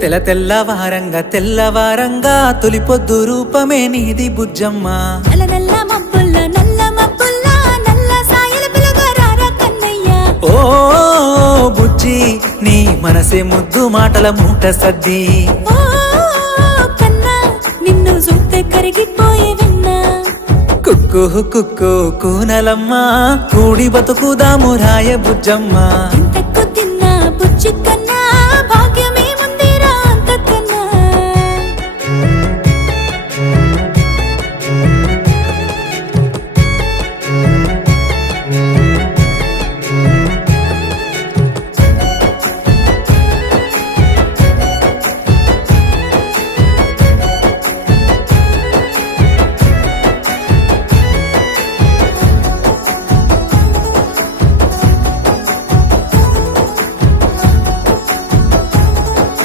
తెల తెల్లవారంగా తెల్లవారంగా తొలి పొద్దు రూపమే నీది బుజ్జమ్మ. ఓ బుజ్జి నీ మనసే ముద్దు మాటల మూట సద్ది. నిన్ను చూస్తే కరిగిపోయే విన్నా. కుక్కు కుక్కు కూనలమ్మ కూడి బతుకుదాము రాయ బుజ్జమ్మ. తిన్నా బుజ్జి